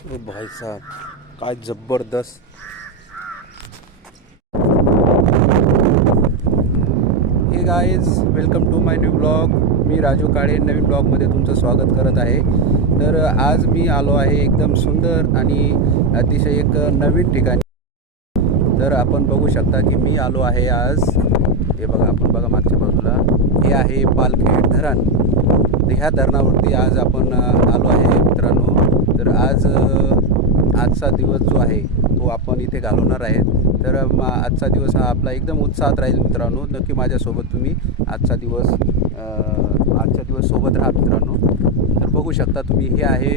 ओ भाई साहब, काय जबरदस्त. Hey guys, welcome to my new blog. मी राजू काळे नवीन ब्लॉगमध्ये तुमचं स्वागत करत आहे. तर आज मी आलो आहे एकदम सुंदर आणि अतिशय एक नवीन ठिकाणी. तर आपण बघू शकता की मी आलो आहे आज, हे बघा, आपण बघा मागच्या बाजूला, हे आहे पालखेड धरण. तर ह्या धरणावरती आज आपण आलो आहे मित्रांनो. तर आजचा दिवस जो आहे तो आपण इथे घालवणार आहे. तर आजचा दिवस हा आपला एकदम उत्साहात राहील मित्रांनो. नक्की माझ्यासोबत तुम्ही आजचा दिवस सोबत राहा मित्रांनो. तर बघू शकता तुम्ही, हे आहे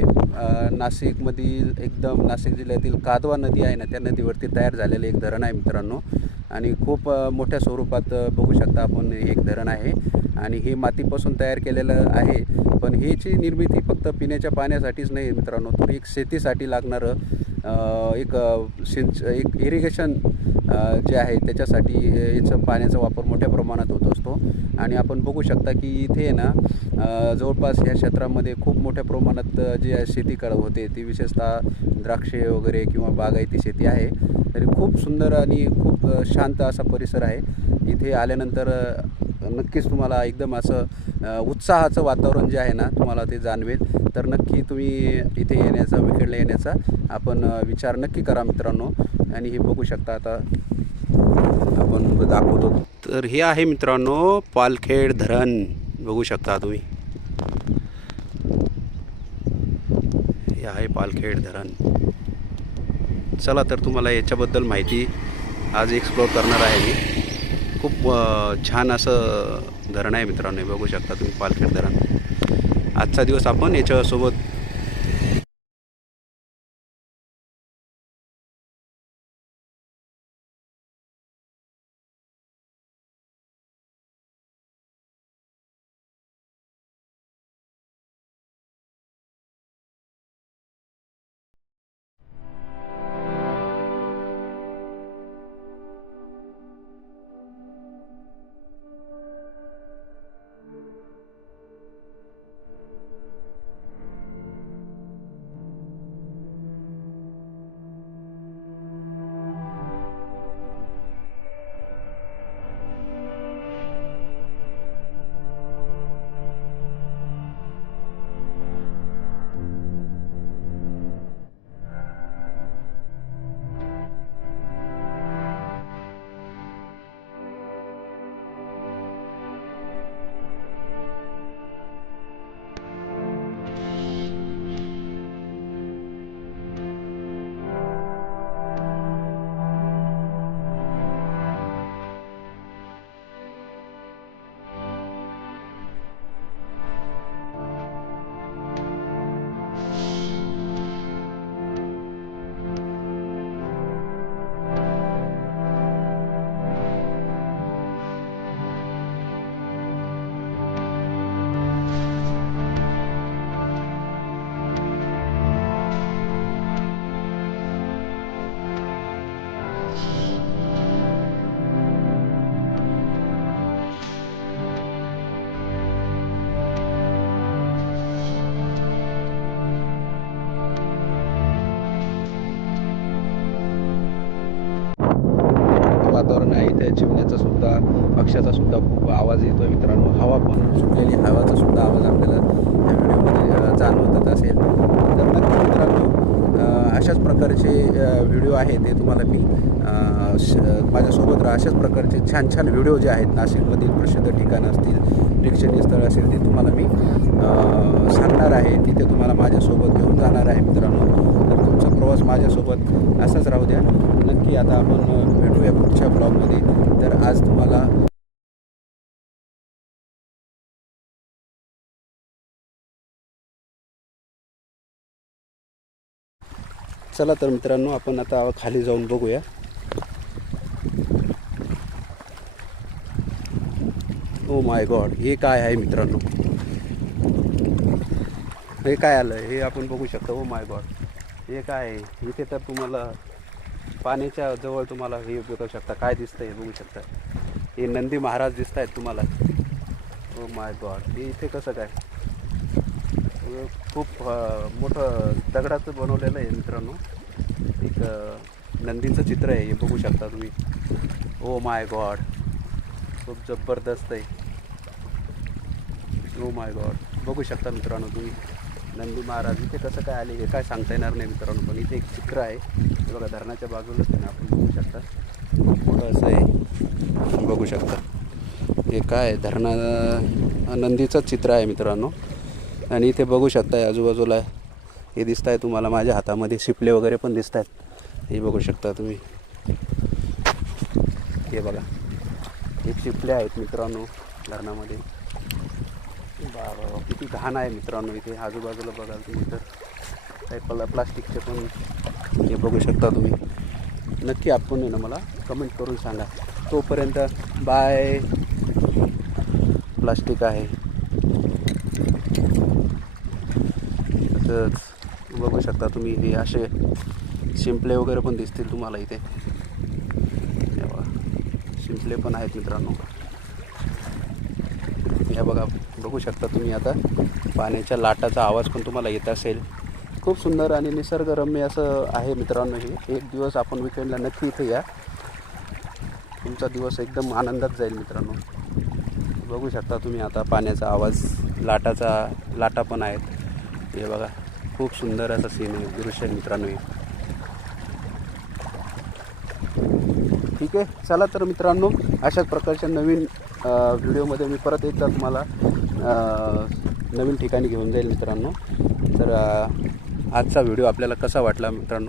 नाशिकमधील, एकदम नाशिक जिल्ह्यातील कादवा नदी आहे ना, त्या नदीवरती तयार झालेलं एक धरण आहे मित्रांनो. आणि खूप मोठ्या स्वरूपात बघू शकता आपण, एक धरण आहे आणि हे मातीपासून तयार केलेलं आहे. पण ह्याची निर्मिती फक्त पिण्याच्या पाण्यासाठीच नाही मित्रांनो, तर एक शेतीसाठी लागणारं एक इरिगेशन जे आहे त्याच्यासाठी याचं पाण्याचा वापर मोठ्या प्रमाणात होत असतो. आणि आपण बघू शकता की इथे ना जवळपास ह्या क्षेत्रामध्ये खूप मोठ्या प्रमाणात जे शेती होते ती विशेषतः द्राक्षे वगैरे किंवा बागायती शेती आहे. तरी खूप सुंदर आणि खूप शांत असा परिसर आहे. इथे आल्यानंतर नक्कीच तुम्हाला एकदम असं उत्साहाचं वातावरण जे आहे ना तुम्हाला ते जाणवेल. तर नक्की तुम्ही इथे येण्याचा, विखेडला येण्याचा आपण विचार नक्की करा मित्रांनो. आणि हे बघू शकता, आता आपण दाखवतो. तर हे आहे मित्रांनो पालखेड धरण, बघू शकता तुम्ही. हे आहे पालखेड धरण. चला, तर तुम्हाला याच्याबद्दल माहिती आज एक्सप्लोअर करणार आहे मी. खूप छान असं धरण आहे मित्रांनो, बघू शकता तुम्ही पालखेड धरण. आजचा दिवस आपण याच्यासोबत वातावरण आहे. त्या चिमण्याचा सुद्धा, पक्ष्याचा सुद्धा खूप आवाज येतो मित्रांनो. हवा पण सुटलेली, हवाचा सुद्धा आवाज आपल्याला या व्हिडिओमध्ये जाणवतच असेल. तर नक्की मित्रांनो, अशाच प्रकारचे व्हिडिओ आहेत ते तुम्हाला मी माझ्यासोबत राहा. अशाच प्रकारचे छान छान व्हिडिओ जे आहेत, नाशिकमधील प्रसिद्ध ठिकाणं असतील, प्रेक्षणीय स्थळ असेल, ते तुम्हाला मी सांगणार आहे. तिथे तुम्हाला माझ्यासोबत घेऊन जाणार आहे मित्रांनो. तर तुमचा प्रवास माझ्यासोबत असाच राहू द्या. नक्की आता आपण भेटूया पुढच्या ब्लॉगमध्ये. तर आज तुम्हाला चला, तर मित्रांनो आपण आता खाली जाऊन बघूया. ओ माय गॉड, हे काय आहे मित्रांनो? हे काय आलं हे आपण बघू शकता. ओ माय गॉड, हे काय आहे? इथे तर तुम्हाला पाण्याच्या जवळ तुम्हाला हे बघू शकता, काय दिसतं हे बघू शकता. हे नंदी महाराज दिसत आहेत तुम्हाला. ओ माय गॉड, हे इथे कसं काय? खूप मोठं दगडाचं बनवलेलं आहे मित्रांनो. एक नंदीचं चित्र आहे, हे बघू शकता तुम्ही. ओ माय गॉड, खूप जबरदस्त आहे. ओ माय गॉड, बघू शकता मित्रांनो तुम्ही नंदी महाराज इथे कसं काय आले हे काय सांगता येणार नाही मित्रांनो. पण इथे एक चित्र आहे, हे बघा धरणाच्या बाजूलाच आहे ना, आपण बघू शकता. खूप मोठं असं आहे, बघू शकता. हे काय नंदीचं चित्र आहे मित्रांनो. आणि इथे बघू शकता आजूबाजूला हे दिसत आहे तुम्हाला, माझ्या हातामध्ये शिपले वगैरे पण दिसत आहेत, हे बघू शकता तुम्ही. हे बघा, हे शिपले आहेत मित्रांनो धरणामध्ये. किती घाण आहे मित्रांनो इथे आजूबाजूला बघाल तुम्ही तर. काही प्लास्टिकचे पण हे बघू शकता तुम्ही. नक्की आपण आहे ना मला कमेंट करून सांगा. तोपर्यंत बाय. प्लास्टिक आहे तसंच बघू शकता तुम्ही. हे असे शिंपले वगैरे पण दिसतील तुम्हाला इथे. हे बघा, शिंपले पण आहेत मित्रांनो. हे बघा, बघू शकता तुम्ही. आता पाण्याच्या लाटाचा आवाज पण तुम्हाला येत असेल. खूप सुंदर आणि निसर्गरम्य असं आहे मित्रांनो हे. एक दिवस आपण विकेंडला नक्की इथे या, तुमचा दिवस एकदम आनंदात जाईल मित्रांनो. बघू शकता तुम्ही आता पाण्याचा आवाज, लाटा पण आहेत. हे बघा, खूप सुंदर असं सीन आहे, दृश्य आहे मित्रांनो हे. ठीक आहे, चला तर मित्रांनो, अशाच प्रकारच्या नवीन व्हिडिओमध्ये मी परत एकदा तुम्हाला नवीन ठिकाणी घेऊन जाईल मित्रांनो. तर आजचा व्हिडिओ आपल्याला कसा वाटला मित्रांनो